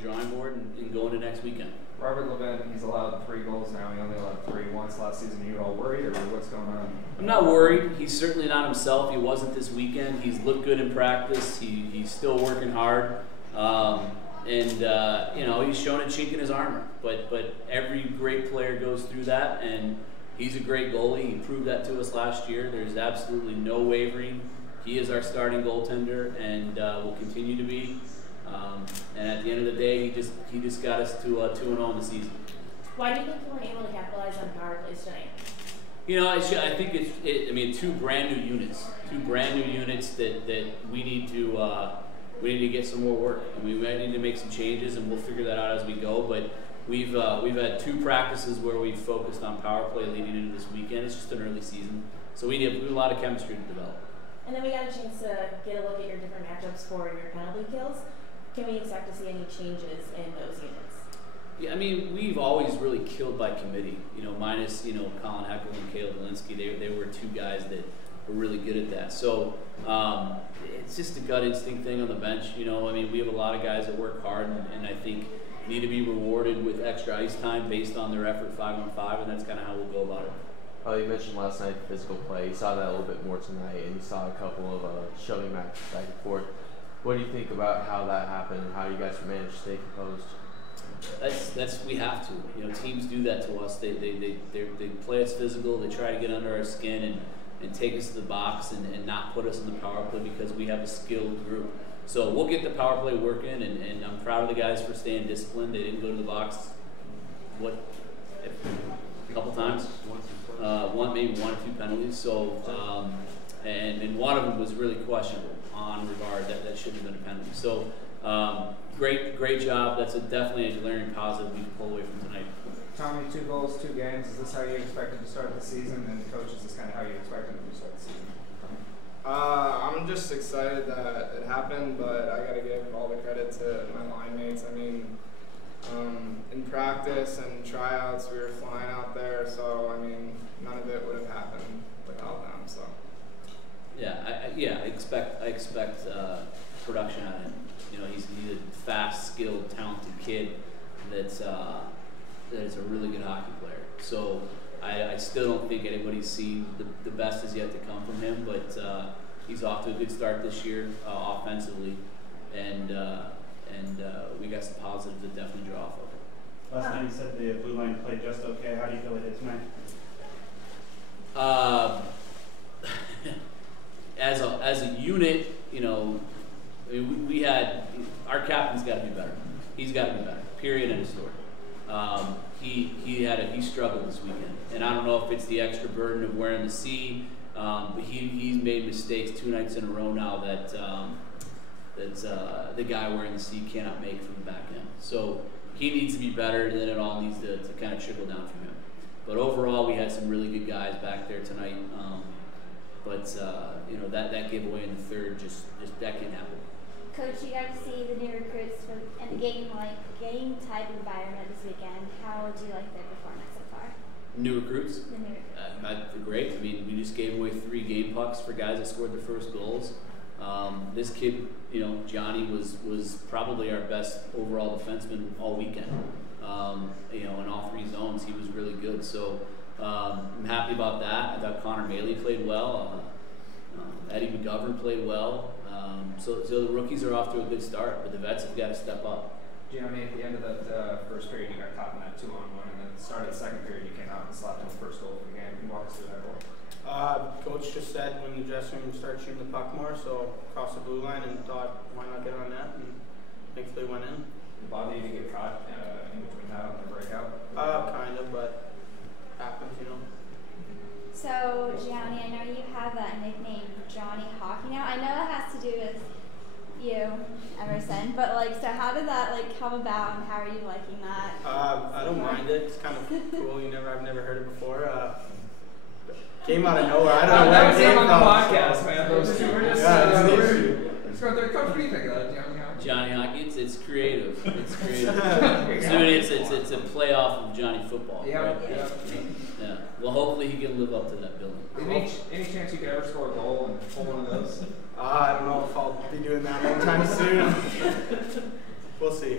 the drawing board and go into next weekend. Robert Levin, he's allowed 3 goals now. He only allowed 3 once last season. Are you all worried, or what's going on? I'm not worried. He's certainly not himself. He wasn't this weekend. He's looked good in practice. He's still working hard. You know, he's shown a chink in his armor. But every great player goes through that, and he's a great goalie. He proved that to us last year. There's absolutely no wavering. He is our starting goaltender, and will continue to be. And at the end of the day, he just got us to 2-0 in the season. Why do you think you weren't able to capitalize on power plays tonight? You know, I think I mean, 2 brand new units, that we need to get some more work. I mean, we might need to make some changes, and we'll figure that out as we go. But we've had 2 practices where we've focused on power play leading into this weekend. It's just an early season, so we have a lot of chemistry to develop. And then we got a chance to get a look at your different matchups for your penalty kills. Can we expect to see any changes in those units? Yeah, I mean, we've always really killed by committee. You know, minus Colin Heckel and Caleb Linsky. They were 2 guys that were really good at that. So it's just a gut instinct thing on the bench. You know, I mean, we have a lot of guys that work hard, and I think need to be rewarded with extra ice time based on their effort 5-on-5, and that's kind of how we'll go about it. You mentioned last night physical play. You saw that a little bit more tonight, and you saw a couple of shoving matches back and forth. What do you think about how that happened and how you guys managed to stay composed? We have to. You know, teams do that to us. They play us physical. They try to get under our skin and take us to the box and not put us in the power play because we have a skilled group. So we'll get the power play working, and I'm proud of the guys for staying disciplined. They didn't go to the box, a couple times? Maybe 1 or 2 penalties. So, and one of them was really questionable on regard that shouldn't have been a penalty. So, great job. That's definitely a glaring positive we can pull away from tonight. Tommy, 2 goals, 2 games. Is this how you expected to start the season? And coach, is this kind of how you expected to start the season? I'm just excited that it happened, but I got to give all the credit to my line mates. I mean, in practice and tryouts, we were flying out there, so I mean, none of it would have happened without them. So. Yeah, I expect production out of him. You know, he's a fast, skilled, talented kid that is a really good hockey player. So I still don't think anybody's seen the best is yet to come from him, but he's off to a good start this year offensively, and we got some positives to definitely draw off of. Last night you said the blue line played just okay. How do you feel it is tonight? As a unit, you know, we had our captain's got to be better. He's got to be better. Period. End of story. He struggled this weekend, and I don't know if it's the extra burden of wearing the C, but he's made mistakes 2 nights in a row now that the guy wearing the C cannot make from the back end. So he needs to be better, and then it all needs to kind of trickle down from him. But overall, we had some really good guys back there tonight. You know, that giveaway in the third just that can't happen. Coach, you got to see the new recruits in the game type environment this weekend. How would you like their performance so far? New recruits? The new recruits. They're great. I mean, we just gave away 3 game pucks for guys that scored their first goals. This kid, you know, Gianni was probably our best overall defenseman all weekend. You know, in all 3 zones, he was really good. So I'm happy about that. I thought Connor Maley played well. Eddie McGovern played well. So the rookies are off to a good start, but the vets have got to step up. Gianni, at the end of that first period, you got caught in that 2-on-1, and then at the start of the second period, you came out and slapped in the first goal of the game. Can you walk us through that goal? Coach just said when the dressing room started shooting the puck more, so crossed the blue line and thought, why not get on net? And thankfully went in. Bobby, did you get caught in between that and the breakout? Kind of, but happens, you know. So, Gianni, I know you have that nickname, Johnny Hockey now. I know that has to do with you, Emerson, but so how did that come about, and how are you liking that? I don't mind it. It's kind of cool. I've never heard it before. Came out of nowhere. I don't know where it came from. On the podcast, man. Those 2 were just Coach, what do you think of that, Johnny Hockey, it's creative. It's creative. It's a playoff of Johnny football. Yeah, right? yeah. Well, hopefully he can live up to that billing. Any chance you could ever score a goal and pull one of those? I don't know if I'll be doing that anytime soon. We'll see.